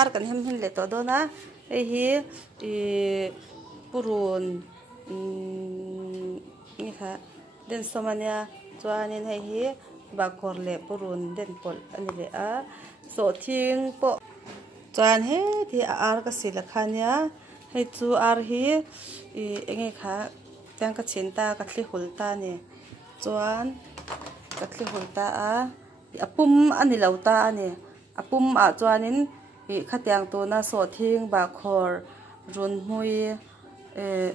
ar kan hem hin le to do na hi purun ni kha den somania chuanin hi ba khor le purun den pol ani le a so thing po chuan he thi ar ka sila khania hei chu ar hi enge kha tang ka chinta ka thli hulta ni chuan ka thli hulta a apum ani lauta ani apum a chuanin khatiang to na so thing ba khor run hui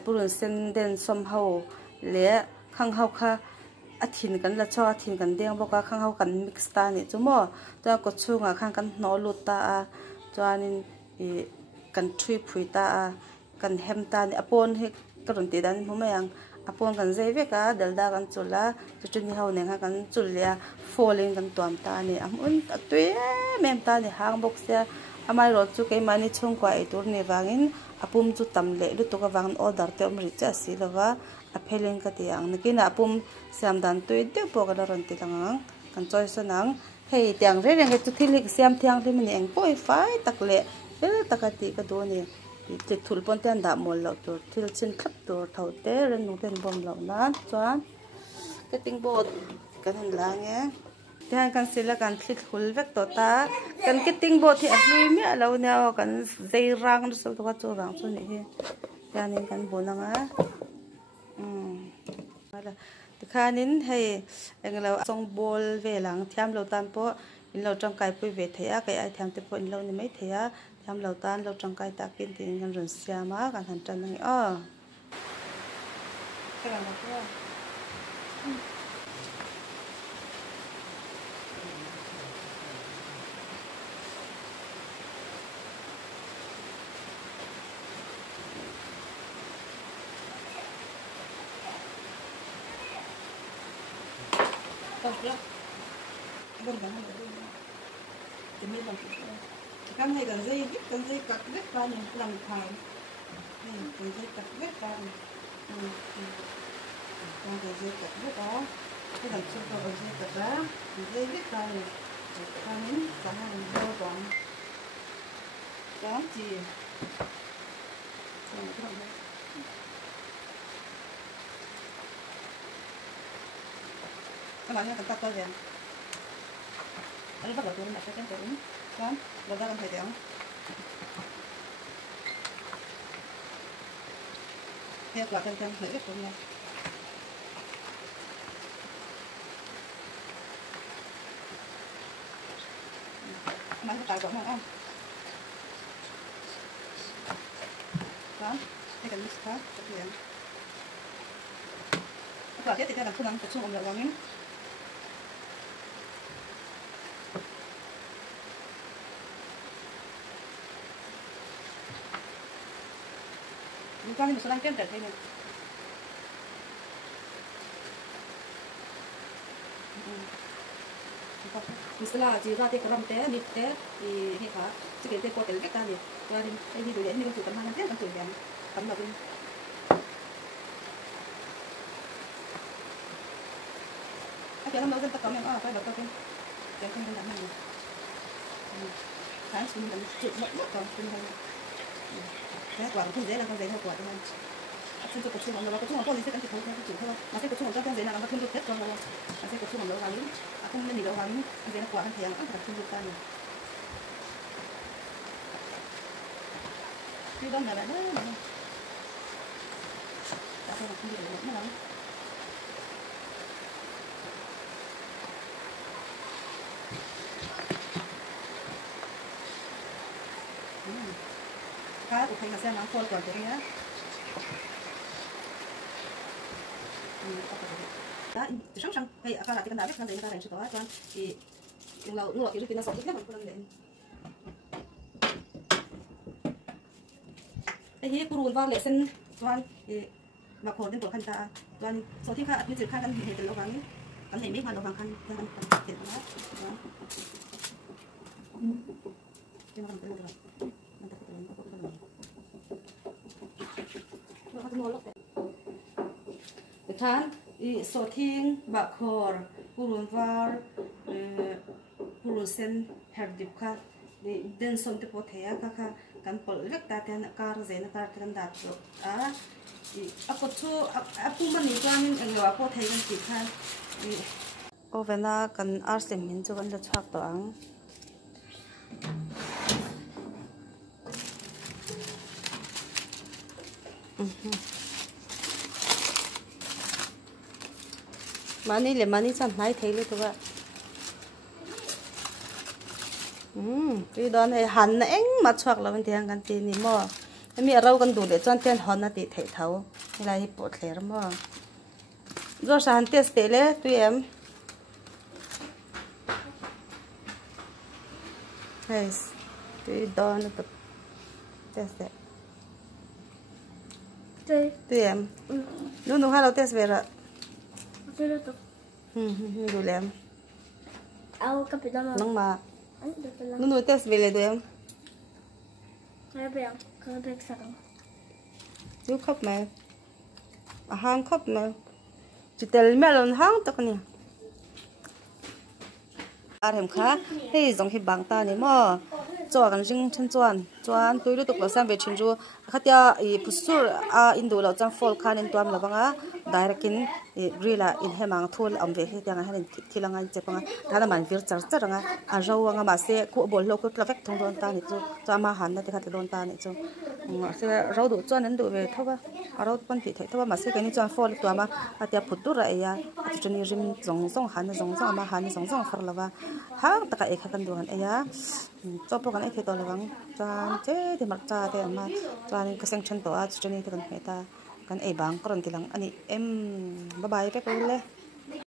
purun sen den som ho le khang ho kha athin kan la chaw athin kan deng boka khang ho kan mix ta ni chumo ta ko chunga khang kan no lut ta a chuanin kan thui phui ta a kan hem ta ni apon he karun ti dan humayang apon kan zai veka dalda kan chula chuchuni ho neng ha kan chulya falling kan tuam ta ni amun atui mem ta ni hang box ya amai ro chu ke mani chung kwa e tur ni wangin apum chu tam le lu to ka wang order te omri cha si lawa a pheling ka ti ang nakina apum siam dan tui de po ka ron ti langang kan choice nang hei tiang re reng chu thilik siam thiang ri mani eng poi fai takle el takati ka do ni ti thul pon ten da mol lo tur thil chin thap tur thote ren nu ten bom lo na chuan cutting board kan han la nge tian kan sila kan thlit hul vek to ta kan cutting board thi a hlui mi alo ne kan zei rang so to ka chu rang chu ni hi tianin kan bonanga ala tikhanin hei englo song bol ve lang thiam lo tan po in lo tang kai pui ve theya kai ai thiam te po in lo ni mai theya tham lâu tan lâu trong cái ta kiên tiền gần rồi xe má gần thành chân này cái này là cái cái này là dây vít con dây cắt vết ra những lần thải này con dây cắt vết ra con dây cắt vết đó cái đằng sau con dây cắt ra dây vít ra này ta nín cả hàng vô còn đó gì các bạn nhớ cắt to vậy anh bắt đầu tôi đặt cái chén kan lo dalam hai tiang he kwa kan kan hai ko na mai ta ko ma an kan he kan mix ka tiang kwa ke ti kan ku nang ko chung om la wangin con mình đang kết được thế này misalnya chỉ ra thì cái làm té mít té thì hay cả chỉ cái có cái ta liền và đi cái gì đấy mình chủ tâm hàng té còn chủ điểm tấm là bên cái nó dân ta có mình phải đầu tiên cái không làm gì cái chúng mình chịu mất còn không cái quả không dễ là con dễ hơn quả thôi xin tôi tập trung vào nó có chung con gì sẽ cần phải cái chủ thôi mà cái chung con dễ là nó không được hết con đâu mà cái chung vào nó không nên gì đâu vào dễ là quả hơn thì ăn tập trung được ta này cái đó là đấy ta không được nữa lắm cá của thầy là xem nó phôi còn cái nhá đó sáng sáng hay à là cái đá biết cái gì ta làm cho đó thì lâu ngồi cái nó sống rất là con đấy cái gì cũng vào lệ sinh toàn mà khổ đến tuổi khăn ta toàn sốที่ข้าไม่จืดข้ากันเห็นเป็นระวังกันเห็นไม่มาระวังคันจะมันเห็นแล้วจะมาทำเป็นอะไรท่านโซทิงบักฮอร์ปูรุนวาร์ปูรุเซนเฮร์ดิบค่ะ den som te po theya kha kan pol vek ta te na kar ze na kar kan dat so a ko chu a pu mani chuanin engwa po thei kan ti kha ovena kan arsim min chu kan da chak to ang mani le mani chan nai thei le to ba cái đó này hẳn anh mà choạc là vấn đề hàng tiền ni mò mi rauกันดูđể chọn tiền hòn là để thấy thấu là hi bột lẻ mò rồi sáng test để tụi em hay tụi đó nó tập test đấy tụi em nó hay là test về rồi đủ lắm nóng mà nó test về lại tụi em chú khóc mẹ hang khóc mẹ chỉ tel mẹ lần hang tao nè em khá hey giống khi bang ta nè mò choกันjing chen chuan tôi lúc là sang về chen chu khatia i pusur indu lo chang fall khan in tuam lawanga direct in rila in hemang thul am ve he tiang hanin thilanga chepanga dala man vir char charanga a rawanga ma se ku bol lo ku tlavek thong don ta ni chu chama han na te khat don ta ni chu se raw du chuan an du ve thowa araw pan ti thei thowa ma se kani chuan fall tuama atia phutura ya ati chuni rim zong han zong ma han zong khar lawa hang taka e kha kan du han ya chopo kan e the to lawang chan che de mar cha te ma chuan ka seng chen to a chuni te kan heta kan e bang kron tilang ani em bye bye pe ko le